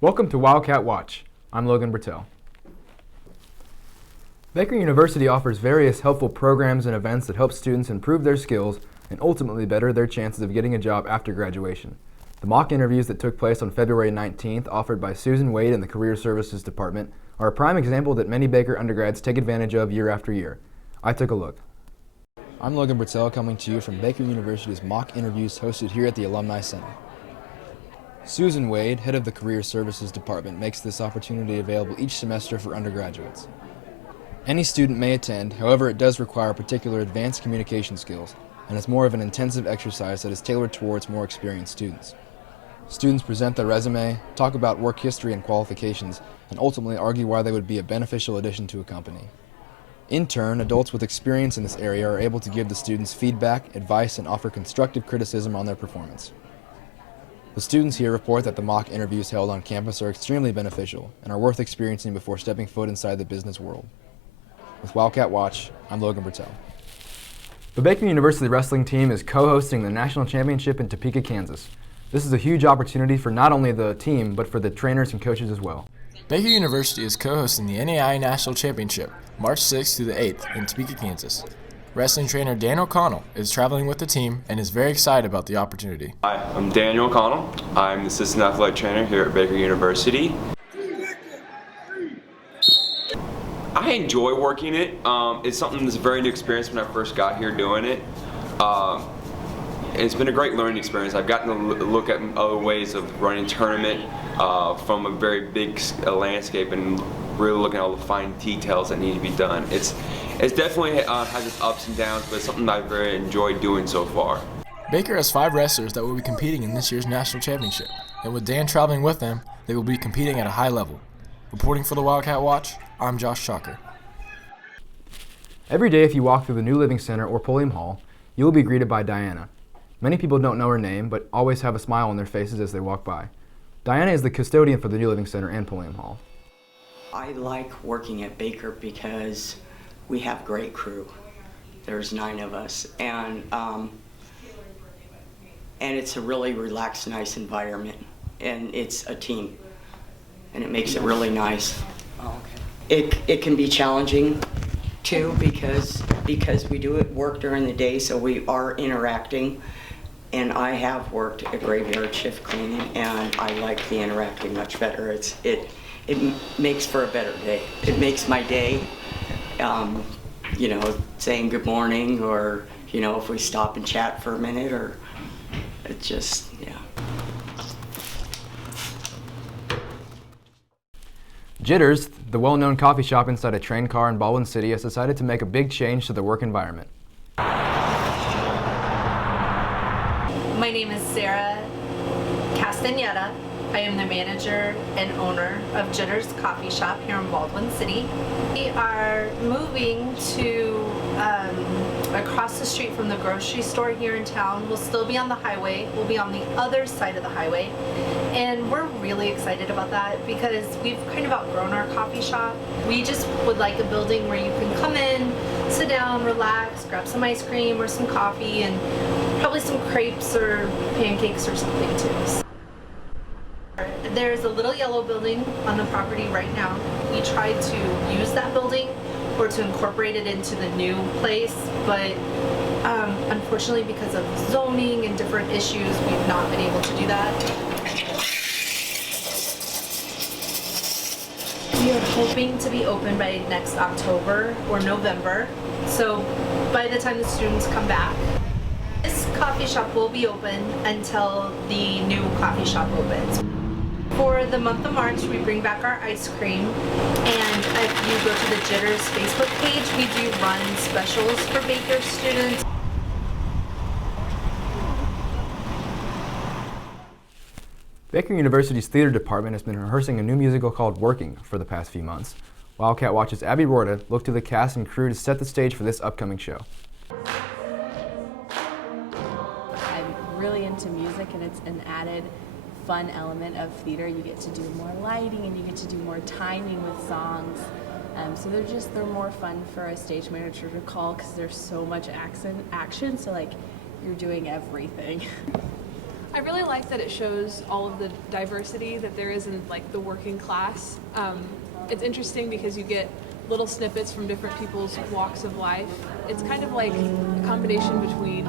Welcome to Wildcat Watch. I'm Logan Bertel. Baker University offers various helpful programs and events that help students improve their skills and ultimately better their chances of getting a job after graduation. The mock interviews that took place on February 19th, offered by Susan Wade in the Career Services Department, are a prime example that many Baker undergrads take advantage of year after year. I took a look. I'm Logan Bertel, coming to you from Baker University's mock interviews hosted here at the Alumni Center. Susan Wade, head of the Career Services Department, makes this opportunity available each semester for undergraduates. Any student may attend, however it does require particular advanced communication skills, and is more of an intensive exercise that is tailored towards more experienced students. Students present their resume, talk about work history and qualifications, and ultimately argue why they would be a beneficial addition to a company. In turn, adults with experience in this area are able to give the students feedback, advice, and offer constructive criticism on their performance. The students here report that the mock interviews held on campus are extremely beneficial and are worth experiencing before stepping foot inside the business world. With Wildcat Watch, I'm Logan Bertel. The Baker University wrestling team is co-hosting the national championship in Topeka, Kansas. This is a huge opportunity for not only the team, but for the trainers and coaches as well. Baker University is co-hosting the NAI National Championship, March 6th through the 8th in Topeka, Kansas. Wrestling trainer Dan O'Connell is traveling with the team and is very excited about the opportunity. Hi, I'm Daniel O'Connell. I'm the assistant athletic trainer here at Baker University. I enjoy working it. It's something that's a very new experience when I first got here doing it. It's been a great learning experience. I've gotten to look at other ways of running a tournament from a very big landscape and really looking at all the fine details that need to be done. It's definitely has its ups and downs, but it's something I've very enjoyed doing so far. Baker has 5 wrestlers that will be competing in this year's national championship, and with Dan traveling with them, they will be competing at a high level. Reporting for the Wildcat Watch, I'm Josh Chalker. Every day if you walk through the New Living Center or Pulliam Hall, you will be greeted by Diana. Many people don't know her name, but always have a smile on their faces as they walk by. Diana is the custodian for the New Living Center and Pulliam Hall. I like working at Baker because we have great crew. There's 9 of us, and it's a really relaxed, nice environment, and it's a team, and it makes it really nice. Oh, okay. It can be challenging too because we do work during the day, so we are interacting. And I have worked a graveyard shift cleaning, and I like the interacting much better. It makes for a better day. It makes my day. Saying good morning, or if we stop and chat for a minute, or it just, yeah. Jitters, the well-known coffee shop inside a train car in Baldwin City, has decided to make a big change to the work environment. My name is Sarah Castaneda. I am the manager and owner of Jitters Coffee Shop here in Baldwin City. We are moving to across the street from the grocery store here in town. We'll still be on the highway. We'll be on the other side of the highway. And we're really excited about that because we've kind of outgrown our coffee shop. We just would like a building where you can come in, sit down, relax, grab some ice cream or some coffee, and probably some crepes or pancakes or something too. There's a little yellow building on the property right now. We tried to use that building or to incorporate it into the new place, but unfortunately because of zoning and different issues, we've not been able to do that. We are hoping to be open by next October or November, so by the time the students come back, this coffee shop will be open until the new coffee shop opens. For the month of March, we bring back our ice cream, and if you go to the Jitters Facebook page, we do run specials for Baker students. Baker University's theater department has been rehearsing a new musical called Working for the past few months. Wildcat Watch's Abby Rorta looked to the cast and crew to set the stage for this upcoming show. I'm really into music, and it's an added fun element of theater. You get to do more lighting and you get to do more timing with songs. So they're more fun for a stage manager to call because there's so much action. So like you're doing everything. I really like that it shows all of the diversity that there is in like the working class. It's interesting because you get little snippets from different people's walks of life. It's kind of like a combination between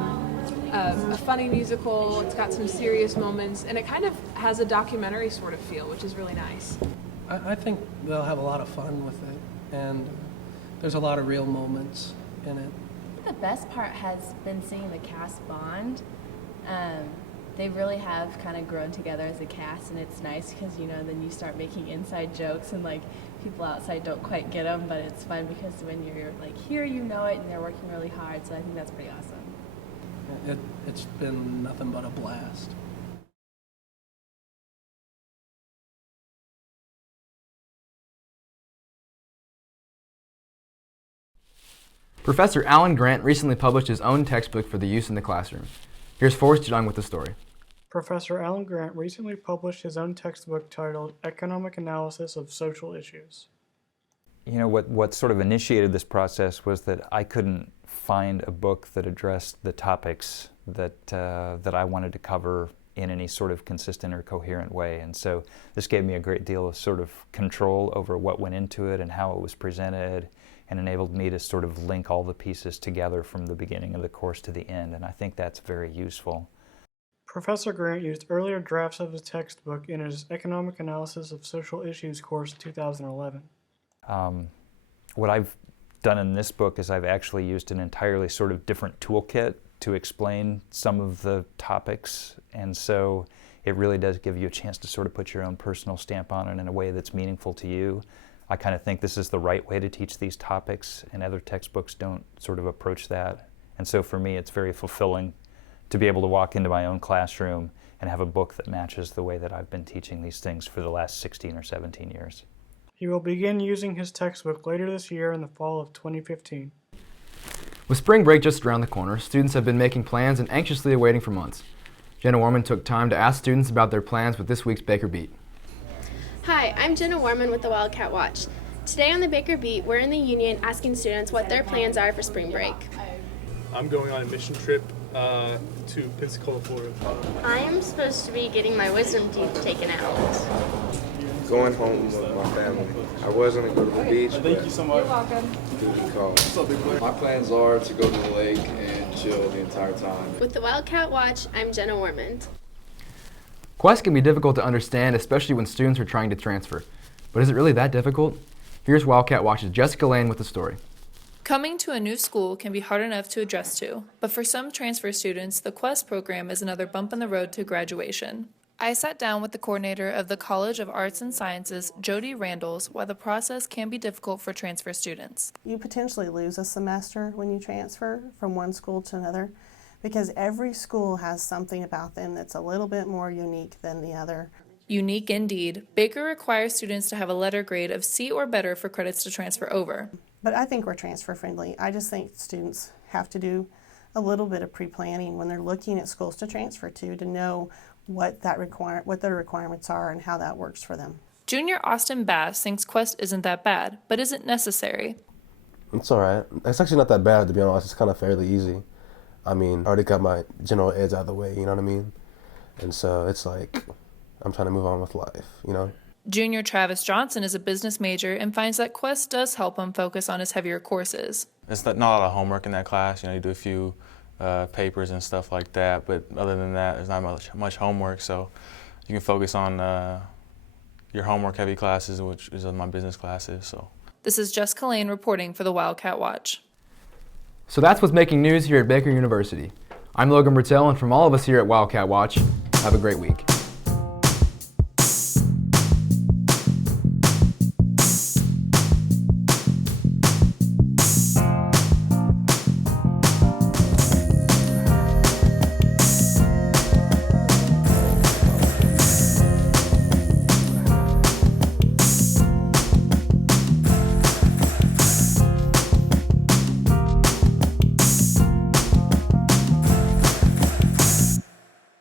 a funny musical, it's got some serious moments, and it kind of has a documentary sort of feel, which is really nice. I think they'll have a lot of fun with it, and there's a lot of real moments in it. The best part has been seeing the cast bond. They really have kind of grown together as a cast, and it's nice because, you know, then you start making inside jokes and like people outside don't quite get them, but it's fun because when you're like here, you know it, and they're working really hard, so I think that's pretty awesome. It's been nothing but a blast. Professor Alan Grant recently published his own textbook for the use in the classroom. Here's Forrest Young with the story. Professor Alan Grant recently published his own textbook titled Economic Analysis of Social Issues. You know, what sort of initiated this process was that I couldn't find a book that addressed the topics that I wanted to cover in any sort of consistent or coherent way. And so this gave me a great deal of sort of control over what went into it and how it was presented, and enabled me to sort of link all the pieces together from the beginning of the course to the end, and I think that's very useful. Professor Grant used earlier drafts of his textbook in his Economic Analysis of Social Issues course in 2011. What I've done in this book is I've actually used an entirely sort of different toolkit to explain some of the topics, and so it really does give you a chance to sort of put your own personal stamp on it in a way that's meaningful to you. I kind of think this is the right way to teach these topics, and other textbooks don't sort of approach that. And so for me, it's very fulfilling to be able to walk into my own classroom and have a book that matches the way that I've been teaching these things for the last 16 or 17 years. He will begin using his textbook later this year in the fall of 2015. With spring break just around the corner, students have been making plans and anxiously awaiting for months. Jenna Warman took time to ask students about their plans with this week's Baker Beat. Hi, I'm Jenna Warman with the Wildcat Watch. Today on the Baker Beat, we're in the Union asking students what their plans are for spring break. I'm going on a mission trip to Pensacola, Florida. I am supposed to be getting my wisdom teeth taken out. Going home with my family. I was going to go to the beach, but Thank you so much. You're welcome. duty called. My plans are to go to the lake and chill the entire time. With the Wildcat Watch, I'm Jenna Warman. Quest can be difficult to understand, especially when students are trying to transfer. But is it really that difficult? Here's Wildcat Watch's Jessica Lane with the story. Coming to a new school can be hard enough to adjust to, but for some transfer students, the Quest program is another bump in the road to graduation. I sat down with the coordinator of the College of Arts and Sciences, Jody Randalls, why the process can be difficult for transfer students. You potentially lose a semester when you transfer from one school to another, because every school has something about them that's a little bit more unique than the other. Unique indeed. Baker requires students to have a letter grade of C or better for credits to transfer over. But I think we're transfer friendly. I just think students have to do a little bit of pre-planning when they're looking at schools to transfer to know what their requirements are and how that works for them. Junior Austin Bass thinks Quest isn't that bad, but isn't necessary. It's all right. It's actually not that bad, to be honest. It's kind of fairly easy. I mean, I already got my general eds out of the way, you know what I mean? And so it's like, I'm trying to move on with life, you know? Junior Travis Johnson is a business major and finds that Quest does help him focus on his heavier courses. It's not a lot of homework in that class. You know, you do a few papers and stuff like that, but other than that, there's not much homework, so you can focus on your homework-heavy classes, which is my business classes. So. This is Jessica Lane reporting for the Wildcat Watch. So that's what's making news here at Baker University. I'm Logan Bertell, and from all of us here at Wildcat Watch, have a great week.